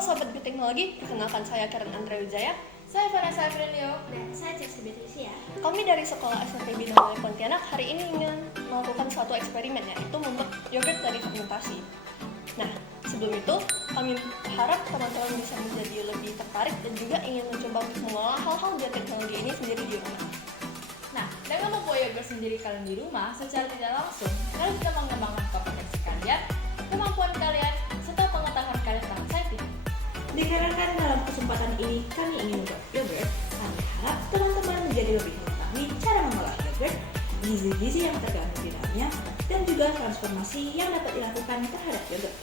Sobat Biteknologi, perkenalkan saya Karen Andrea Wijaya. Saya Vanessa Aprilio. Dan saya Ceci Beatricia. Kami dari Sekolah SMP Bina Pontianak hari ini ingin melakukan suatu eksperimen, yaitu membuat yogurt dari fermentasi. Nah, sebelum itu kami harap teman-teman bisa menjadi lebih tertarik dan juga ingin mencoba untuk mengolah hal-hal bioteknologi ini sendiri di rumah. Nah, dengan membuat yogurt sendiri kalian di rumah, secara tidak langsung, kalian sudah mengembangkan kompetensi kalian, kemampuan kalian, serta pengetahuan kalian tentang saintifik. Dikarenakan dalam kesempatan ini kami ingin membuat yogurt, kami harap teman-teman menjadi lebih mengetahui cara mengolah yogurt, gizi-gizi yang terkandung di dalamnya, dan juga transformasi yang dapat dilakukan terhadap yogurt.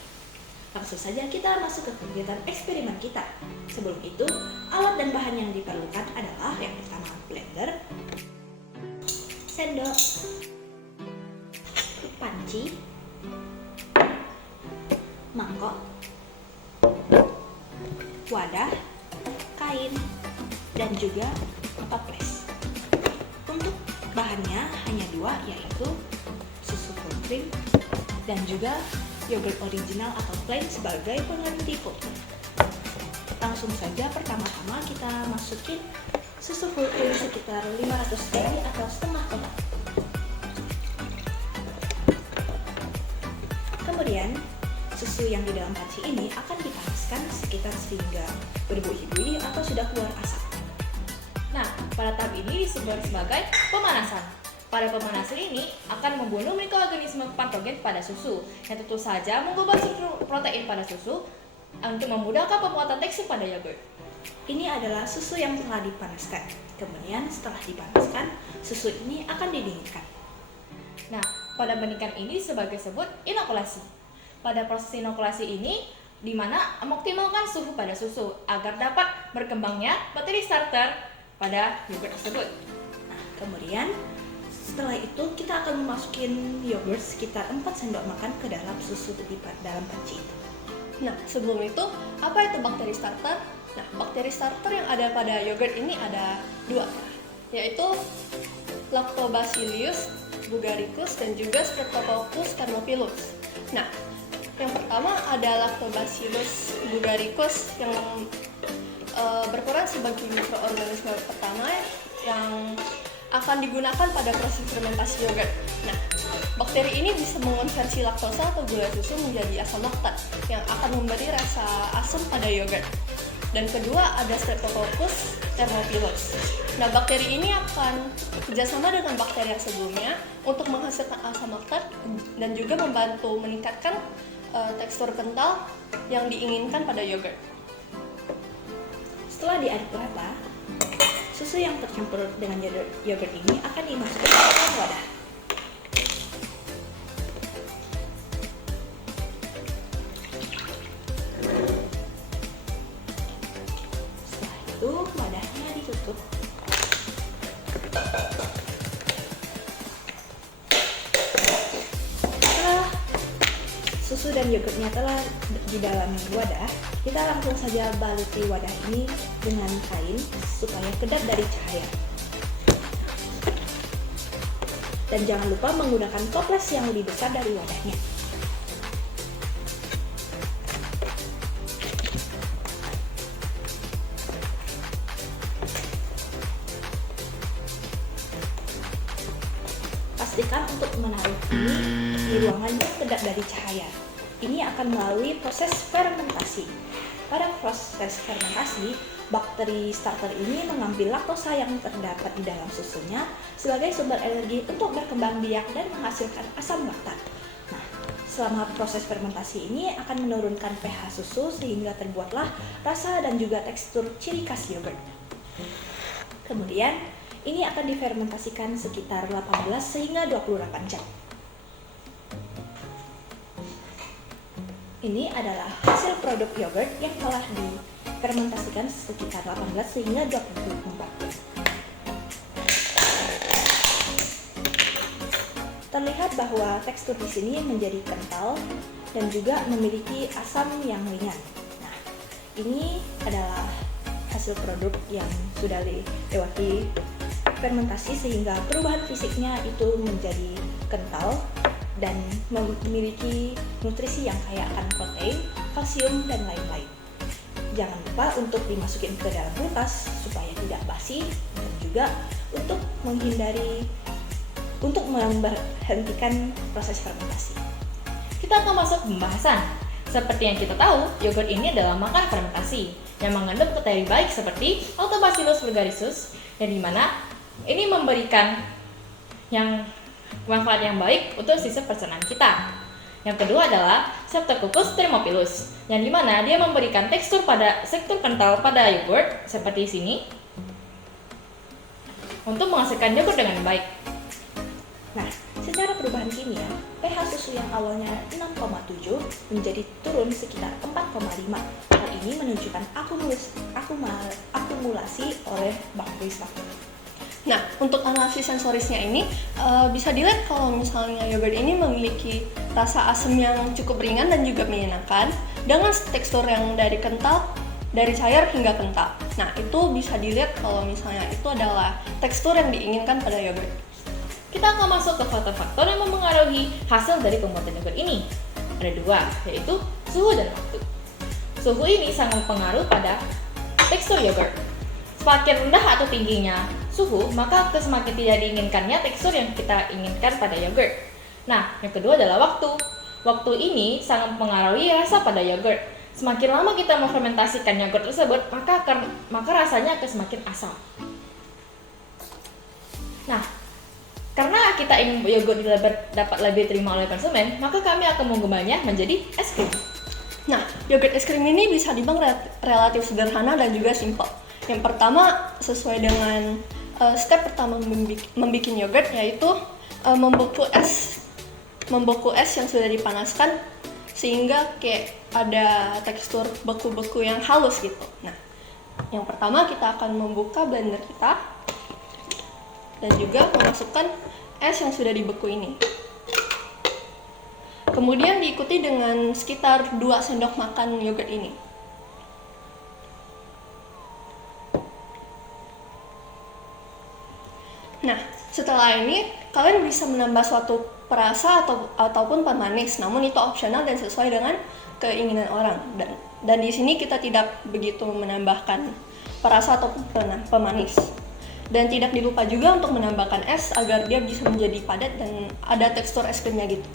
Langsung saja kita masuk ke kegiatan eksperimen kita. Sebelum itu, alat dan bahan yang diperlukan adalah yang pertama blender, sendok, panci, mangkok, wadah, kain, dan juga toples. Untuk bahannya hanya dua, yaitu susu full cream dan juga yogurt original atau plain sebagai pengganti full cream. Langsung saja pertama-tama kita masukin susu full cream sekitar 500 ml atau setengah kotak. Kemudian susu yang di dalam panci ini akan dipanaskan sekitar sehingga berbuih-buih atau sudah keluar asap. Nah, pada tahap ini disebut sebagai pemanasan. Pada pemanasan ini akan membunuh mikroorganisme patogen pada susu, yang tentu saja mengubah struktur protein pada susu untuk memudahkan pembuatan tekstur pada yogurt. Ini adalah susu yang telah dipanaskan. Kemudian setelah dipanaskan, susu ini akan didinginkan. Nah, pada pendinginan ini sebagai sebut inokulasi. Pada proses inokulasi ini, di mana mengoptimalkan suhu pada susu agar dapat berkembangnya bakteri starter pada yogurt tersebut. Nah, kemudian setelah itu kita akan memasukin yogurt sekitar 4 sendok makan ke dalam susu di dalam panci itu. Nah, sebelum itu, apa itu bakteri starter? Nah, bakteri starter yang ada pada yogurt ini ada dua, yaitu Lactobacillus bulgaricus dan juga Streptococcus thermophilus. Nah, yang pertama ada Lactobacillus bulgaricus yang berperan sebagai mikroorganisme pertama yang akan digunakan pada proses fermentasi yogurt. Nah, bakteri ini bisa mengonversi laktosa atau gula susu menjadi asam laktat yang akan memberi rasa asam pada yogurt. Dan kedua ada Streptococcus thermophilus. Nah, bakteri ini akan kerjasama dengan bakteri yang sebelumnya untuk menghasilkan asam laktat dan juga membantu meningkatkan tekstur kental yang diinginkan pada yogurt. Setelah diaduk rata, susu yang tercampur dengan yogurt ini akan dimasukkan ke dalam wadah. Setelah itu, wadahnya ditutup. Setelah susu dan yogurtnya telah di dalam wadah, kita langsung saja baluti wadah ini dengan kain supaya kedap dari cahaya. Dan jangan lupa menggunakan toples yang lebih besar dari wadahnya. Pastikan untuk menaruh ini di ruangan yang kedap dari cahaya. Ini akan melalui proses fermentasi. Pada proses fermentasi, bakteri starter ini mengambil laktosa yang terdapat di dalam susunya sebagai sumber energi untuk berkembang biak dan menghasilkan asam laktat. Nah, selama proses fermentasi ini akan menurunkan pH susu sehingga terbuatlah rasa dan juga tekstur ciri khas yogurt. Kemudian, ini akan difermentasikan sekitar 18 hingga 28 jam. Ini adalah hasil produk yogurt yang telah difermentasikan sekitar 18 hingga 24 jam. Terlihat bahwa tekstur di sini menjadi kental dan juga memiliki asam yang ringan. Nah, ini adalah hasil produk yang sudah dilewati fermentasi sehingga perubahan fisiknya itu menjadi kental dan memiliki nutrisi yang kaya akan protein, kalsium, dan lain-lain. jangan lupa untuk dimasukin ke dalam kulkas supaya tidak basi, dan juga untuk memberhentikan proses fermentasi. Kita akan masuk ke pembahasan. Seperti yang kita tahu, yogurt ini adalah makanan fermentasi yang mengandung bakteri baik seperti Lactobacillus bulgarisus, yang dimana ini memberikan manfaat yang baik untuk sistem pencernaan kita. Yang kedua adalah Streptococcus thermophilus, yang dimana dia memberikan tekstur kental pada yogurt seperti sini untuk menghasilkan yogurt dengan baik. Nah, secara perubahan kimia, pH susu yang awalnya 6,7 menjadi turun sekitar 4,5. Hal ini menunjukkan akumulasi oleh bakteri Staph. Nah, untuk analisis sensorisnya ini bisa dilihat kalau misalnya yogurt ini memiliki rasa asam yang cukup ringan dan juga menyenangkan dengan tekstur yang dari kental, dari cair hingga kental. Nah, itu bisa dilihat kalau misalnya itu adalah tekstur yang diinginkan pada yogurt. Kita akan masuk ke faktor-faktor yang mempengaruhi hasil dari pembuatan yogurt ini. Ada dua, yaitu suhu dan waktu. Suhu ini sangat berpengaruh pada tekstur yogurt. Semakin rendah atau tingginya suhu, maka semakin tidak diinginkannya tekstur yang kita inginkan pada yogurt. Nah, yang kedua adalah waktu. Waktu ini sangat mempengaruhi rasa pada yogurt. Semakin lama kita memfermentasikan yogurt tersebut, maka rasanya akan semakin asam. Nah, karena kita ingin yogurt dapat lebih diterima oleh konsumen, maka kami akan mengubahnya menjadi es krim. Nah, yogurt es krim ini bisa dibilang relatif sederhana dan juga simpel. Yang pertama, sesuai dengan step pertama membuat yogurt, yaitu membeku es yang sudah dipanaskan sehingga kayak ada tekstur beku-beku yang halus gitu. Nah, yang pertama kita akan membuka blender kita dan juga memasukkan es yang sudah dibeku ini. Kemudian diikuti dengan sekitar 2 sendok makan yogurt ini. Nah, setelah ini kalian bisa menambah suatu perasa ataupun pemanis, namun itu opsional dan sesuai dengan keinginan orang. Dan di sini kita tidak begitu menambahkan perasa ataupun pemanis. Dan tidak dilupa juga untuk menambahkan es agar dia bisa menjadi padat dan ada tekstur es krimnya gitu.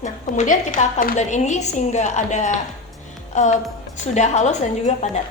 Nah, kemudian kita akan blend ini sehingga ada sudah halus dan juga padat.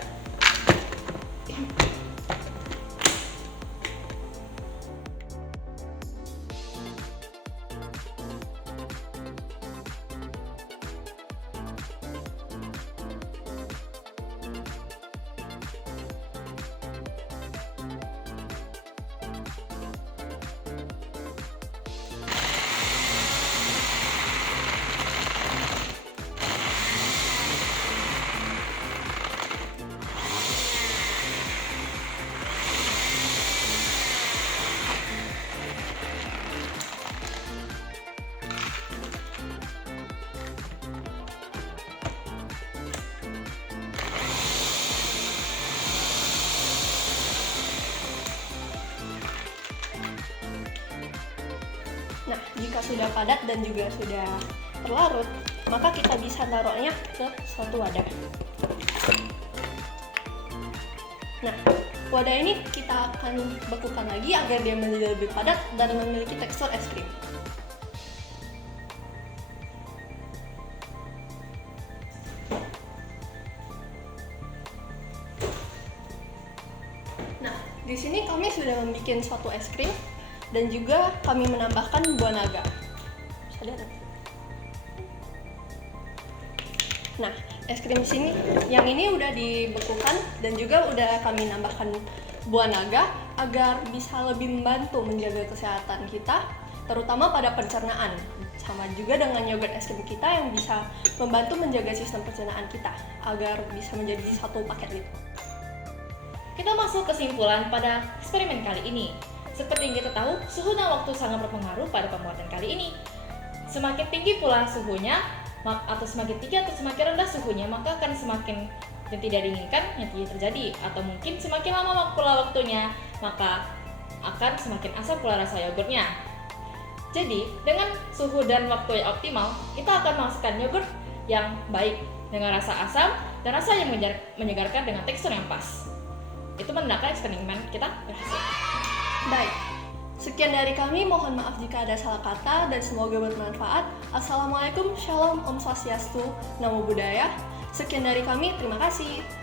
Nah, jika sudah padat dan juga sudah terlarut, maka kita bisa taruhnya ke suatu wadah. Nah, wadah ini kita akan bekukan lagi agar dia menjadi lebih padat dan memiliki tekstur es krim. Nah, di sini kami sudah membuat suatu es krim dan juga kami menambahkan buah naga. Nah, es krim sini yang ini udah dibekukan dan juga udah kami nambahkan buah naga agar bisa lebih membantu menjaga kesehatan kita, terutama pada pencernaan. Sama juga dengan yogurt es krim kita yang bisa membantu menjaga sistem pencernaan kita agar bisa menjadi satu paket gitu. Kita masuk kesimpulan pada eksperimen kali ini. Seperti yang kita tahu, suhu dan waktu sangat berpengaruh pada pembuatan kali ini. Semakin tinggi pula suhunya, atau semakin tinggi atau semakin rendah suhunya, maka akan semakin yang tidak diinginkan yang tidak terjadi. Atau mungkin semakin lama pula waktunya, maka akan semakin asam pula rasa yogurtnya. Jadi, dengan suhu dan waktu yang optimal, kita akan menghasilkan yogurt yang baik dengan rasa asam dan rasa yang menyegarkan dengan tekstur yang pas. Itu menandakan eksperimen kita berhasil. Baik, sekian dari kami. Mohon maaf jika ada salah kata dan semoga bermanfaat. Assalamualaikum, Shalom, Om Swastiastu, Namo Buddhaya. Sekian dari kami, terima kasih.